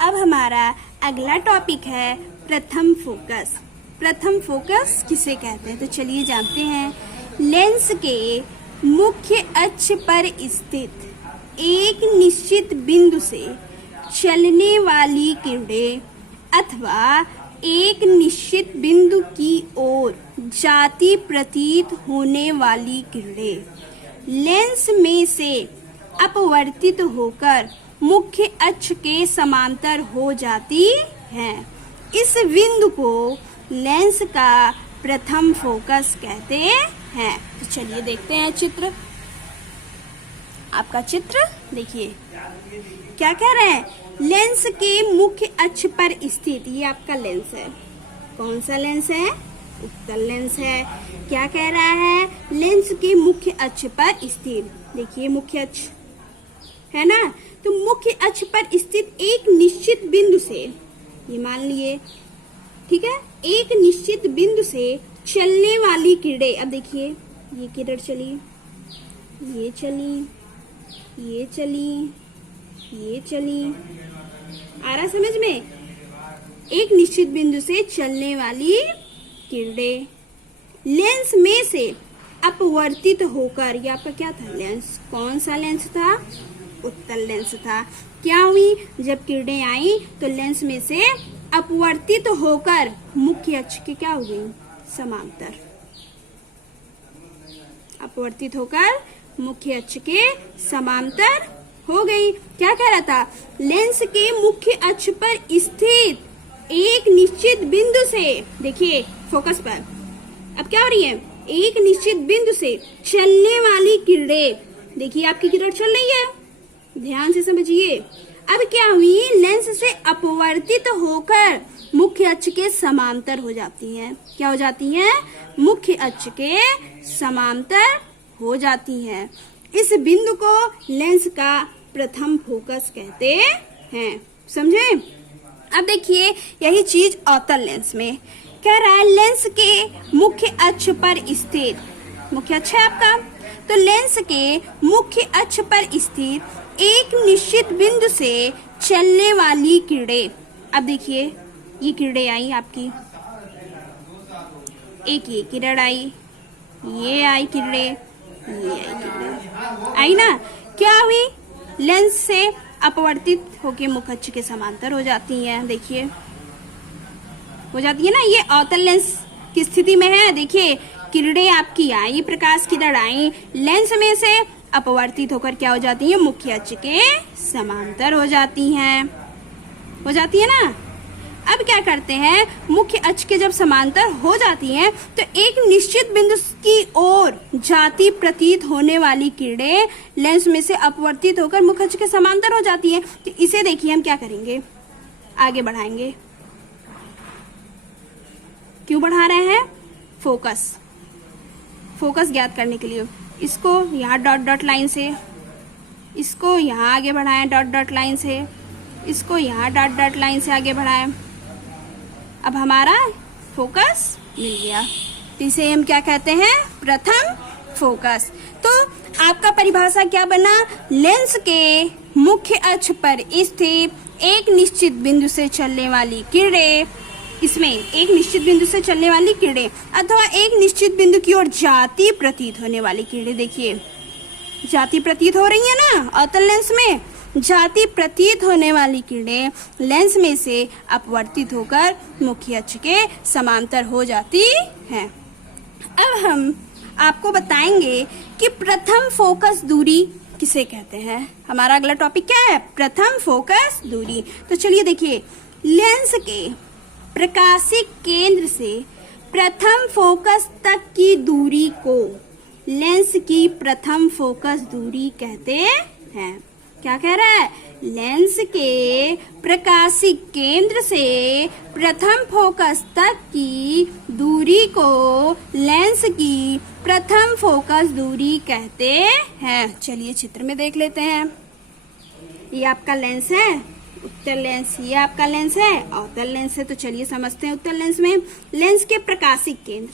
अब हमारा अगला टॉपिक है प्रथम फोकस। प्रथम फोकस किसे कहते हैं तो चलिए जानते हैं। लेंस के मुख्य अक्ष पर स्थित एक निश्चित बिंदु से चलने वाली किरणें अथवा एक निश्चित बिंदु की ओर जाती प्रतीत होने वाली किरणें लेंस में से अपवर्तित होकर मुख्य अक्ष के समांतर हो जाती हैं। इस बिंदु को लेंस का प्रथम फोकस कहते हैं। तो चलिए देखते हैं चित्र। आपका चित्र देखिए क्या कह रहे हैं। लेंस के मुख्य अक्ष पर स्थित, ये आपका लेंस है। कौन सा लेंस है? उत्तल लेंस है। क्या कह रहा है? लेंस के मुख्य अक्ष पर स्थित, देखिए मुख्य अक्ष है ना, तो मुख्य अक्ष पर स्थित एक निश्चित बिंदु से, ये मान लिए ठीक है, एक निश्चित बिंदु से चलने वाली किरणें। अब देखिए ये किरण चली, ये चली, ये चली, ये चली, आ रहा समझ में? एक निश्चित बिंदु से चलने वाली किरणें लेंस में से अपवर्तित होकर, ये आपका क्या था? लेंस। कौन सा लेंस था? उत्तल लेंस था। क्या हुई? जब किरणें आई तो लेंस में से अपवर्तित होकर मुख्य अक्ष के क्या हो गई? समांतर। अपवर्तित होकर मुख्य अक्ष के समांतर हो गई। क्या कह रहा था? लेंस के मुख्य अक्ष पर स्थित एक निश्चित बिंदु से, देखिए फोकस पर, अब क्या हो रही है? एक निश्चित बिंदु से चलने वाली किरणें, देखिए आपकी किरण चल रही है, ध्यान से समझिए। अब क्या हुई? लेंस से अपवर्तित होकर मुख्य अक्ष के समांतर हो जाती हैं। क्या हो जाती हैं? मुख्य अक्ष के समांतर हो जाती हैं। इस बिंदु को लेंस का प्रथम फोकस कहते हैं। समझे? अब देखिए यही चीज अवतल लेंस में कह रहा है। लेंस के मुख्य अक्ष पर स्थित, मुख्य अक्ष है आपका, तो लेंस के मुख्य अक्ष पर स्थित एक निश्चित बिंदु से चलने वाली किरणें, अब देखिए ये किरणें आई आपकी, एक ये किरण आई, ये आई किरणें, ये आई किरणें, आई ना। क्या हुई? लेंस से अपवर्तित होके मुख्य अक्ष के समांतर हो जाती हैं। देखिए हो जाती है ना। ये अवतल लेंस की स्थिति में है। देखिए किरणें आपकी आई, प्रकाश किरण आई, लेंस में से अपवर्तित होकर क्या हो जाती है? मुख्य अक्ष के समांतर हो जाती हैं। हो जाती है ना। अब क्या करते हैं? मुख्य अक्ष के जब समांतर हो जाती हैं तो एक निश्चित बिंदु की ओर जाती प्रतीत होने वाली किरणें लेंस में से अपवर्तित होकर मुख्य अक्ष के समांतर हो जाती हैं। तो इसे देखिए हम क्या करेंगे? आगे बढ़ाएंगे। क्यों बढ़ा रहे हैं? फोकस, फोकस ज्ञात करने के लिए। इसको यहाँ डॉट डॉट लाइन से, इसको यहाँ आगे बढ़ाएं डॉट डॉट लाइन से, इसको यहाँ डॉट डॉट लाइन से आगे बढ़ाएं। अब हमारा फोकस मिल गया। इसे हम क्या कहते हैं? प्रथम फोकस। तो आपका परिभाषा क्या बना? लेंस के मुख्य अक्ष पर स्थित एक निश्चित बिंदु से चलने वाली किरणें, इसमें एक निश्चित बिंदु से चलने वाली किरणें अथवा एक निश्चित बिंदु की ओर जाती प्रतीत होने वाली किरणें, देखिए जाती प्रतीत हो रही है ना। अवतल लेंस में जाती प्रतीत होने वाली किरणें लेंस में से अपवर्तित होकर मुख्य अक्ष के समांतर हो जाती हैं। अब हम आपको बताएंगे कि प्रथम फोकस दूरी किसे कहते हैं। हमारा अगला टॉपिक क्या है? प्रथम फोकस दूरी। तो चलिए देखिए, लेंस के प्रकाशिक केंद्र से प्रथम फोकस तक की दूरी को लेंस की प्रथम फोकस दूरी कहते हैं। क्या कह रहा है? लेंस के प्रकाशिक केंद्र से प्रथम फोकस तक की दूरी को लेंस की प्रथम फोकस दूरी कहते हैं। चलिए चित्र में देख लेते हैं। ये आपका लेंस है, उत्तल लेंस, ये आपका लेंस है, अवतल लेंस है। तो चलिए समझते हैं। उत्तल लेंस में लेंस के प्रकाशिक केंद्र,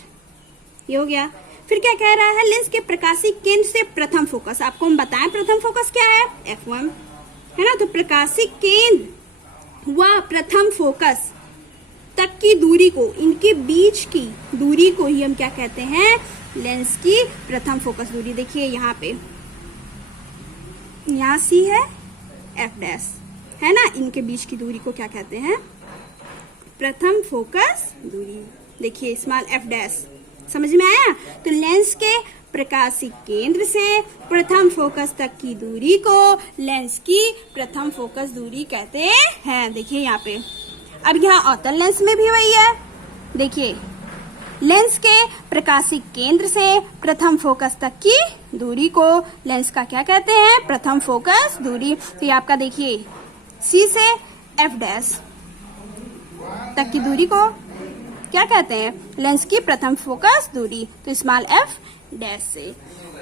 ये हो गया। फिर क्या कह रहा है? लेंस के प्रकाशिक केंद्र से प्रथम फोकस। आपको हम बताएं प्रथम फोकस क्या है? F1 है ना। तो प्रकाशिक केंद्र प्रथम फोकस तक की दूरी को, इनके बीच की दूरी को ही हम क्या कहते हैं, लेंस की प्रथम फोकस दूरी। देखिए यहाँ पे, यहाँ C है, F डैश है ना, इनके बीच की दूरी को क्या कहते हैं, प्रथम फोकस दूरी। देखिए स्मॉल f डैश, समझ में आया। तो लेंस के प्रकाशिक केंद्र से प्रथम फोकस तक की दूरी को लेंस की प्रथम फोकस दूरी कहते हैं। देखिए यहाँ पे, अब यहाँ अवतल लेंस में भी वही है। देखिए लेंस के प्रकाशिक केंद्र से प्रथम फोकस तक की दूरी को लेंस का क्या कहते हैं, प्रथम फोकस दूरी। तो ये आपका देखिए C से F डैश तक की दूरी को क्या कहते हैं, लेंस की प्रथम फोकस दूरी। तो स्मॉल f डैश से।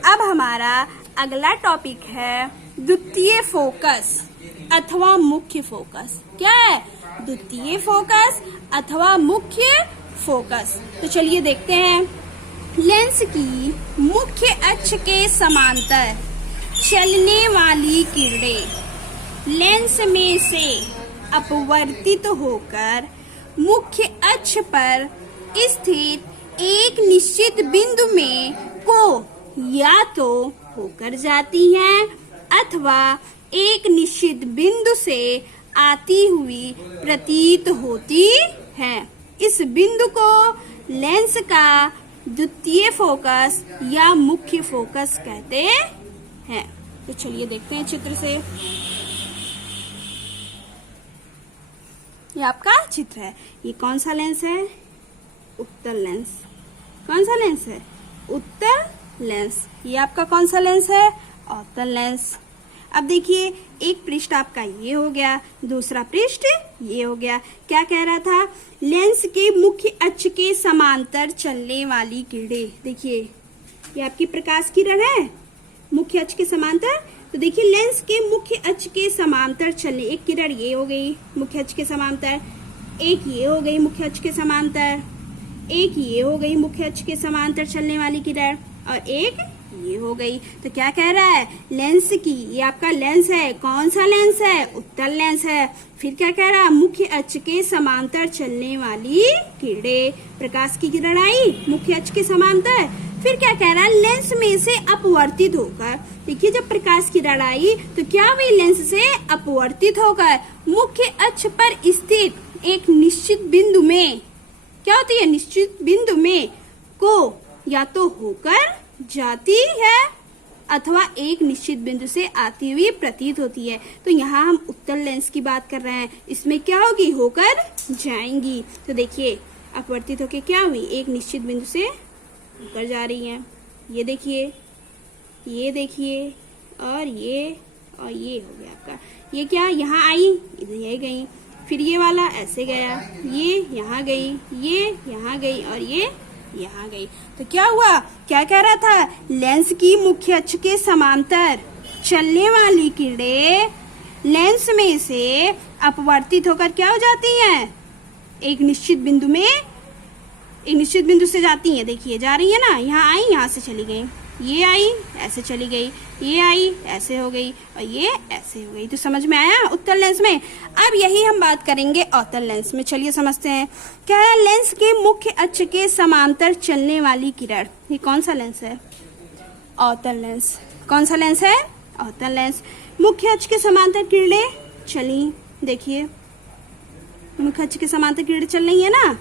अब हमारा अगला टॉपिक है द्वितीय फोकस अथवा मुख्य फोकस। क्या है, द्वितीय फोकस अथवा मुख्य फोकस। तो चलिए देखते हैं। लेंस की मुख्य अक्ष के समांतर चलने वाली किरणें लेंस में से अपवर्तित होकर मुख्य अक्ष पर स्थित एक निश्चित बिंदु में को या तो होकर जाती हैं अथवा एक निश्चित बिंदु से आती हुई प्रतीत होती है। इस बिंदु को लेंस का द्वितीय फोकस या मुख्य फोकस कहते हैं। तो चलिए देखते हैं चित्र से। ये आपका चित्र है। ये कौन सा लेंस है, उत्तल लेंस। कौन सा लेंस है, उत्तल लेंस। ये आपका कौन सा लेंस है, अवतल लेंस। अब देखिए, एक पृष्ठ आपका ये हो गया, दूसरा पृष्ठ ये हो गया। क्या कह रहा था, लेंस के मुख्य अक्ष के समांतर चलने वाली किरणें। देखिए ये आपकी प्रकाश किरण है, मुख्य अक्ष के समांतर। तो देखिए लेंस के मुख्य अक्ष के समांतर चलने, एक किरण ये हो गई मुख्य अक्ष के समांतर, एक ये हो गई मुख्य अक्ष के समांतर, एक ये हो गई मुख्य अक्ष के समांतर चलने वाली किरण, और एक ये हो गई। तो क्या कह रहा है, लेंस की, ये आपका लेंस है, कौन सा लेंस है, उत्तल लेंस है। फिर क्या कह रहा है, मुख्य अक्ष के समांतर चलने वाली किरणें, प्रकाश की किरण आई मुख्य अक्ष के समांतर। फिर क्या कह रहा है, लेंस में से अपवर्तित होकर। देखिए जब प्रकाश की किरण आई तो क्या हुई, लेंस से अपवर्तित होकर मुख्य अक्ष पर स्थित एक निश्चित बिंदु में, क्या होती है, निश्चित बिंदु में को या तो होकर जाती है अथवा एक निश्चित बिंदु से आती हुई प्रतीत होती है। तो यहाँ हम उत्तल लेंस की बात कर रहे हैं, इसमें क्या होगी, होकर जाएंगी। तो देखिए अपवर्तित होकर क्या हुई, एक निश्चित बिंदु से होकर जा रही हैं। ये देखिए, ये देखिए, और ये हो गया आपका। ये क्या, यहाँ आई, इधर ये गई, फिर ये वाला ऐसे गया, ये यहाँ गई, ये यहाँ गई, और ये यहाँ गई। तो क्या हुआ, क्या कह रहा था, लेंस की मुख्य अक्ष के समांतर चलने वाली किरणें लेंस में से अपवर्तित होकर क्या हो जाती हैं, एक निश्चित बिंदु में, एक निश्चित बिंदु से जाती हैं। देखिए जा रही है ना, यहाँ आई, यहाँ से चली गई, ये आई ऐसे चली गई, ये आई ऐसे हो गई, और ये ऐसे हो गई। तो समझ में आया उत्तल लेंस में। अब यही हम बात करेंगे अवतल लेंस में। चलिए समझते हैं। क्या है, लेंस के मुख्य अक्ष के समांतर चलने वाली किरण। ये कौन सा लेंस है, अवतल लेंस। कौन सा लेंस है, अवतल लेंस। मुख्य अक्ष के समांतर किरणें चली, देखिए मुख्य अक्ष के समांतर किरणें चल रही है ना।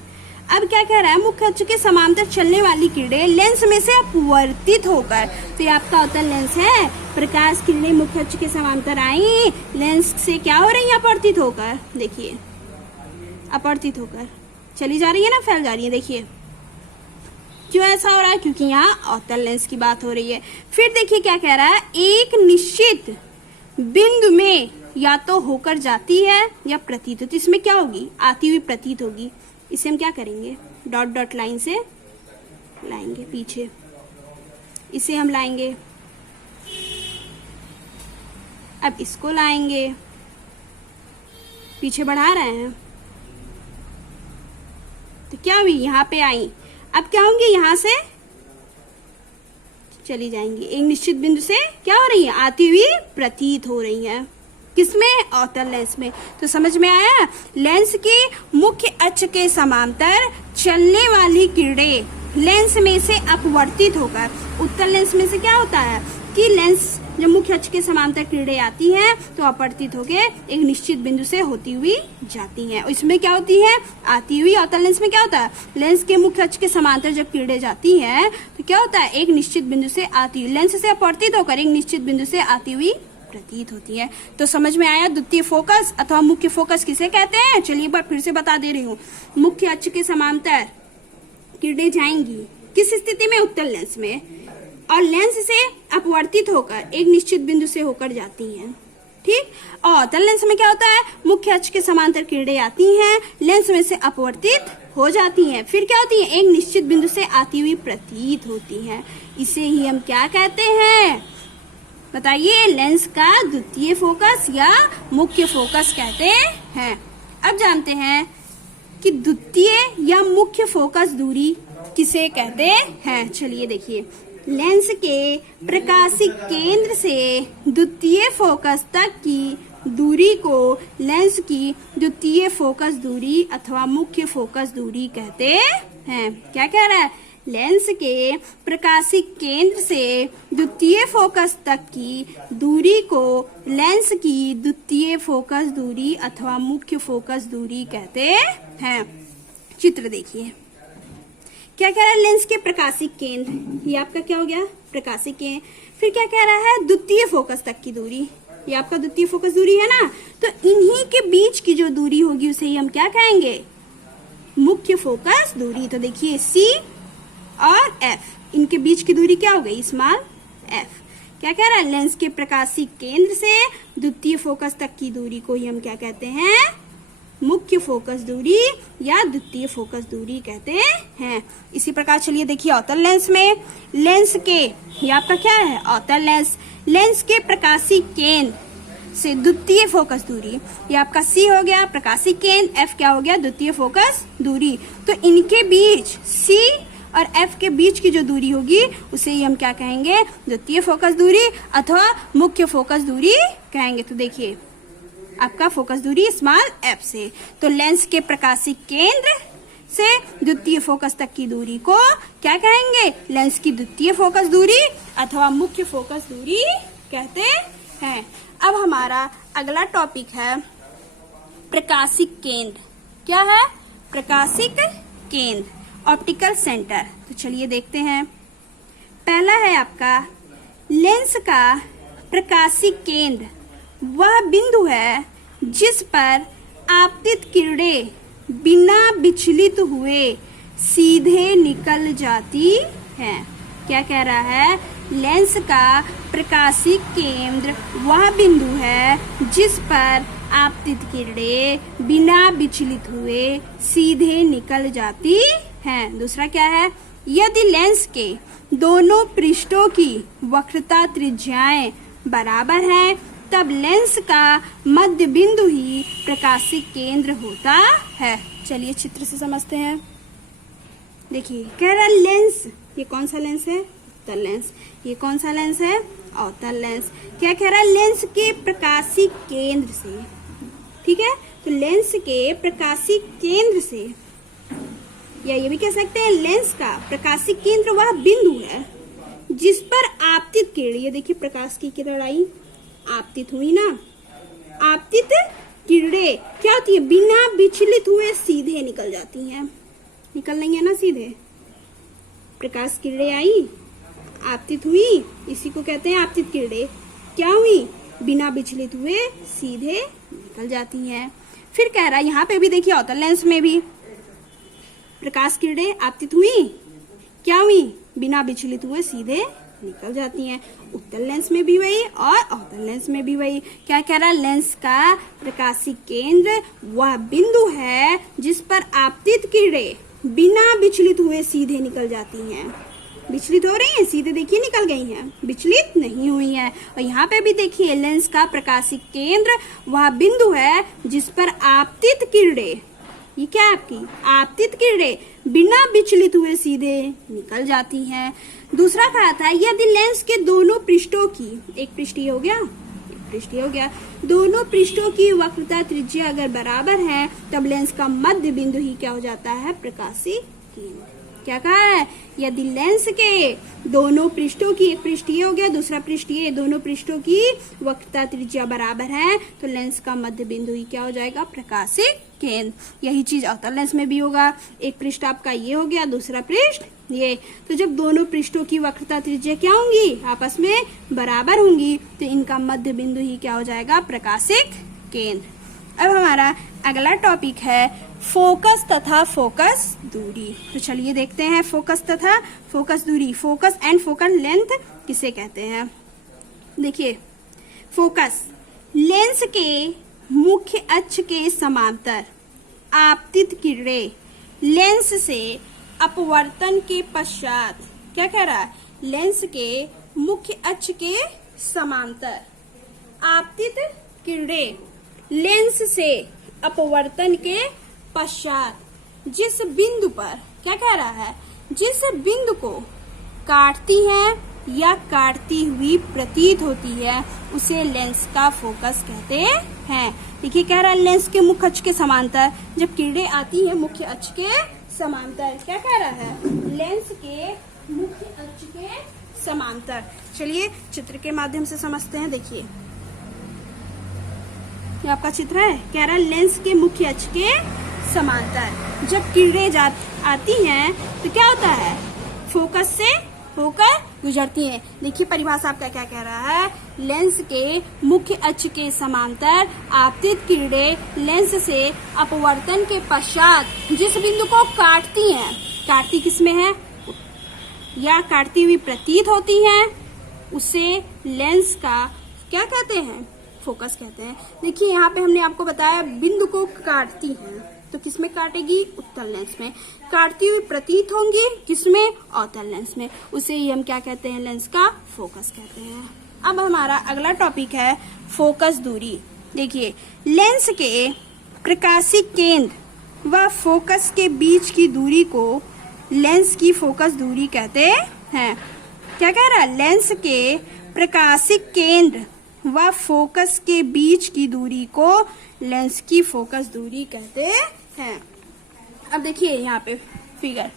अब क्या कह रहा है, मुख्य अक्ष के समांतर चलने वाली किरणें लेंस में से अपवर्तित होकर। तो ये आपका अवतल लेंस है, प्रकाश किरणें मुख्य अक्ष के समांतर आई, लेंस से क्या हो रही है, अपवर्तित होकर। देखिए अपवर्तित होकर चली जा रही है ना, फैल जा रही है। देखिए क्यों ऐसा हो रहा है, क्योंकि यहाँ अवतल लेंस की बात हो रही है। फिर देखिए क्या कह रहा है, एक निश्चित बिंदु में या तो होकर जाती है या प्रतीत होती। इसमें क्या होगी, आती हुई प्रतीत होगी। इसे हम क्या करेंगे, डॉट डॉट लाइन से लाएंगे पीछे, इसे हम लाएंगे, अब इसको लाएंगे, पीछे बढ़ा रहे हैं। तो क्या हुई, यहाँ पे आई, अब क्या होंगे, यहाँ से चली जाएंगी, एक निश्चित बिंदु से क्या हो रही है, आती हुई प्रतीत हो रही है। किसमें? अवतल लेंस में। तो समझ में आया? लेंस के मुख्य अक्ष के समांतर चलने वाली किरणें लेंस में से अपवर्तित होकर, उत्तल लेंस में से क्या होता है कि लेंस जब मुख्य अक्ष के समांतर किरणें आती हैं तो अपवर्तित होकर एक निश्चित बिंदु से होती हुई जाती हैं। इसमें क्या होती है? आती हुई। अवतल लेंस में क्या होता है? लेंस के मुख्य अक्ष के समांतर जब किरणें जाती हैं तो क्या होता है? एक निश्चित बिंदु से आती हुई, लेंस से अपवर्तित होकर एक निश्चित बिंदु से आती हुई प्रतीत होती है। तो समझ में आया? द्वितीय फोकस अथवा मुख्य फोकस किसे कहते हैं? चलिए एक बार फिर से बता दे रही हूँ। मुख्य अक्ष के समांतर किरणें जाएंगी किस स्थिति में? उत्तल लेंस में, और लेंस से अपवर्तित होकर एक निश्चित बिंदु से होकर जाती हैं। ठीक। और अवतल लेंस में क्या होता है? मुख्य अक्ष के समांतर किरणें आती हैं, लेंस में से अपवर्तित हो जाती हैं, फिर क्या होती है? एक निश्चित बिंदु से आती हुई प्रतीत होती हैं। इसे ही हम क्या कहते हैं? बताइए। लेंस का द्वितीय फोकस या मुख्य फोकस कहते हैं। अब जानते हैं कि द्वितीय या मुख्य फोकस दूरी किसे कहते हैं। चलिए देखिए, लेंस के प्रकाशिक केंद्र से द्वितीय फोकस तक की दूरी को लेंस की द्वितीय फोकस दूरी अथवा मुख्य फोकस दूरी कहते हैं। क्या कह रहा है? लेंस के प्रकाशिक केंद्र से द्वितीय फोकस तक की दूरी को लेंस की द्वितीय फोकस दूरी अथवा मुख्य फोकस दूरी कहते हैं। चित्र देखिए, क्या कह रहा है? लेंस के प्रकाशिक केंद्र, ये आपका क्या हो गया? प्रकाशिक केंद्र। फिर क्या कह रहा है? द्वितीय फोकस तक की दूरी, ये आपका द्वितीय फोकस दूरी है ना। तो इन्हीं के बीच की जो दूरी होगी उसे ही हम क्या कहेंगे? मुख्य फोकस दूरी। तो देखिए C और F, इनके बीच की दूरी क्या हो गई? Small f। क्या कह रहा है? लेंस के प्रकाशिक केंद्र से द्वितीय फोकस तक की दूरी को ही हम क्या कहते हैं? मुख्य फोकस दूरी या द्वितीय फोकस दूरी कहते हैं। इसी प्रकार चलिए देखिए, अवतल लेंस में लेंस के, ये आपका क्या है? अवतल लेंस, लेंस के प्रकाशिक केंद्र से द्वितीय फोकस दूरी, ये आपका C हो गया प्रकाशिक केंद्र, F क्या हो गया? द्वितीय फोकस दूरी। तो इनके बीच C और F के बीच की जो दूरी होगी उसे ही हम क्या कहेंगे? द्वितीय फोकस दूरी अथवा मुख्य फोकस दूरी कहेंगे। तो देखिए आपका फोकस दूरी स्मॉल f से, तो लेंस के प्रकाशिक केंद्र से द्वितीय फोकस तक की दूरी को क्या कहेंगे? लेंस की द्वितीय फोकस दूरी अथवा मुख्य फोकस दूरी कहते हैं। अब हमारा अगला टॉपिक है प्रकाशिक केंद्र। क्या है? प्रकाशिक केंद्र, ऑप्टिकल सेंटर। तो चलिए देखते हैं। पहला है आपका लेंस का प्रकाशिक केंद्र वह बिंदु है जिस पर आपतित किरणें बिना विचलित हुए सीधे निकल जाती हैं। क्या कह रहा है? लेंस का प्रकाशिक केंद्र वह बिंदु है जिस पर आपतित किरणें बिना विचलित हुए सीधे निकल जाती हैं। दूसरा क्या है? यदि लेंस के दोनों पृष्ठों की वक्रता त्रिज्याएं बराबर हैं तब लेंस का मध्य बिंदु ही प्रकाशिक केंद्र होता है। चलिए चित्र से समझते हैं। देखिए कह रहा है लेंस, ये कौन सा लेंस है? उत्तल लेंस। ये कौन सा लेंस है? अवतल लेंस। क्या कह रहा है? लेंस के प्रकाशिक केंद्र से, ठीक है। तो लेंस के प्रकाशिक केंद्र से, या ये भी कह सकते हैं लेंस का प्रकाशिक केंद्र वह बिंदु है जिस पर आपतित किरण, ये देखिए प्रकाश की किरण आई, आपतित हुई ना, आपतित किरणें क्या होती है? बिना विचलित हुए सीधे निकल जाती हैं। निकल नहीं है ना सीधे, प्रकाश किरणें आई, आपतित हुई, इसी को कहते हैं आपतित किरणें। क्या हुई? बिना विचलित हुए सीधे निकल जाती हैं। फिर कह रहा है यहाँ पे भी देखिए अवतल लेंस में भी प्रकाश किरणें आपतित हुई, क्या हुई? बिना विचलित हुए सीधे निकल जाती हैं। उत्तल लेंस में भी वही और अवतल लेंस में भी वही। क्या कह रहा है? लेंस का प्रकाशिक केंद्र वह बिंदु है जिस पर आपतित किरणें बिना विचलित हुए सीधे निकल जाती हैं। विचलित हो रही हैं? सीधे देखिए निकल गई हैं, विचलित नहीं हुई हैं। और यहाँ पे भी देखिए लेंस का प्रकाशिक केंद्र वह बिंदु है जिस पर आपतित किरणें, ये क्या है आपकी? आपतित किरणें बिना विचलित हुए सीधे निकल जाती हैं। दूसरा कहा था यदि लेंस के दोनों पृष्ठों की, एक पृष्ठ ये हो गया, एक पृष्ठ, ये हो गया। दोनों पृष्ठों की वक्रता त्रिज्या अगर बराबर है तब लेंस का मध्य बिंदु ही क्या हो जाता है, प्रकाशीय केंद्र। क्या कहा है, यदि लेंस के दोनों पृष्ठों की, एक पृष्ठ ये हो गया, दूसरा पृष्ठ ये, दोनों पृष्ठों की वक्रता त्रिज्या बराबर है तो लेंस का मध्य बिंदु ही क्या हो जाएगा, प्रकाशीय केंद्र। यही चीज अवतल लेंस में भी होगा। एक पृष्ठ आपका ये हो गया, दूसरा पृष्ठ ये, तो जब दोनों पृष्ठों की वक्रता त्रिज्या क्या होंगी, आपस में बराबर होंगी, तो इनका मध्य बिंदु ही क्या हो जाएगा, प्रकाशीय केंद्र। अब हमारा अगला टॉपिक है फोकस तथा फोकस दूरी। तो चलिए देखते हैं फोकस तथा फोकस दूरी, फोकस एंड फोकल लेंथ किसे कहते हैं। देखिए, फोकस लेंस के मुख्य अक्ष के समांतर आपतित किरणें लेंस से अपवर्तन के पश्चात, क्या कह रहा है, लेंस के मुख्य अक्ष के समांतर आपतित किरणें लेंस से अपवर्तन के पश्चात जिस बिंदु पर, क्या कह रहा है, जिस बिंदु को काटती है या काटती हुई प्रतीत होती है उसे लेंस का फोकस कहते हैं। देखिए कह रहा है लेंस के मुख्य अक्ष के समांतर जब किरणें आती है मुख्य अक्ष के समांतर, क्या कह रहा है, लेंस के मुख्य अक्ष के समांतर। चलिए चित्र के माध्यम से समझते हैं। देखिए ये आपका चित्र है, कह रहा है लेंस के मुख्य अक्ष के समांतर जब किरणें आती हैं तो क्या होता है, फोकस से होकर गुजरती हैं। देखिए परिभाषा आपका क्या कह रहा है, लेंस के मुख्य अक्ष के समांतर आपतित किरणें लेंस से अपवर्तन के पश्चात जिस बिंदु को काटती हैं, काटती किसमें है, या काटती हुई प्रतीत होती हैं, उसे लेंस का क्या कहते हैं, फोकस कहते हैं। देखिए यहाँ पे हमने आपको बताया बिंदु को काटती हैं, तो किसमें काटेगी, उत्तल लेंस में। काटती हुई प्रतीत होंगी किसमें, अवतल लेंस में, उसे ही हम क्या कहते हैं, लेंस का फोकस कहते हैं। अब हमारा अगला टॉपिक है फोकस दूरी। देखिए लेंस के प्रकाशीय केंद्र व फोकस के बीच की दूरी को लेंस की फोकस दूरी कहते हैं। क्या कह रहा है, लेंस के प्रकाशीय केंद्र व फोकस के बीच की दूरी को लेंस की फोकस दूरी कहते हैं। अब देखिए यहाँ पे फिगर,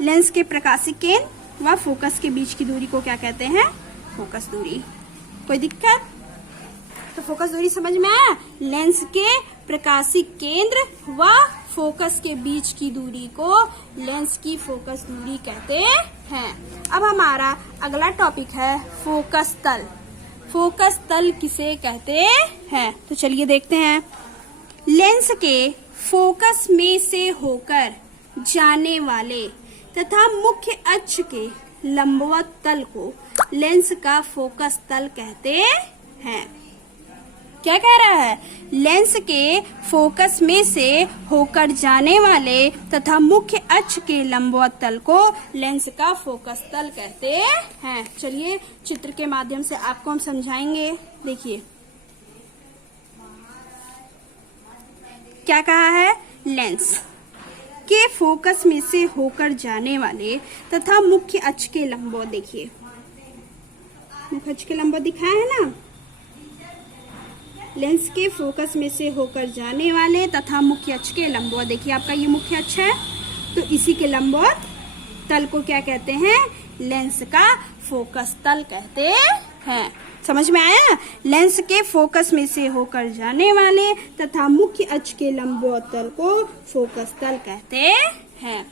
लेंस के प्रकाशीय केंद्र व फोकस के बीच की दूरी को क्या कहते हैं, फोकस दूरी। कोई दिक्कत, तो फोकस दूरी समझ में आया, लेंस के प्रकाशीय केंद्र व फोकस के बीच की दूरी को लेंस की फोकस दूरी कहते हैं। अब हमारा अगला टॉपिक है फोकस तल। फोकस तल किसे कहते हैं, तो चलिए देखते हैं। लेंस के फोकस में से होकर जाने वाले तथा मुख्य अक्ष के लंबवत तल को लेंस का फोकस तल कहते हैं। क्या कह रहा है, लेंस के फोकस में से होकर जाने वाले तथा मुख्य अक्ष के लंबवत तल को लेंस का फोकस तल कहते हैं। चलिए चित्र के माध्यम से आपको हम समझाएंगे। देखिए क्या कहा है, लेंस के फोकस में से होकर जाने वाले तथा मुख्य अक्ष के लंबवत, देखिए मुख्य अक्ष के लंबवत दिखाया है ना, लेंस के फोकस में से होकर जाने वाले तथा मुख्य अक्ष के लंबवत। देखिए आपका ये मुख्य अक्ष है तो इसी के लंबवत तल को क्या कहते हैं, लेंस का फोकस तल कहते हैं। समझ में आया, लेंस के फोकस में से होकर जाने वाले तथा मुख्य अक्ष के लंबवत तल को फोकस तल कहते हैं।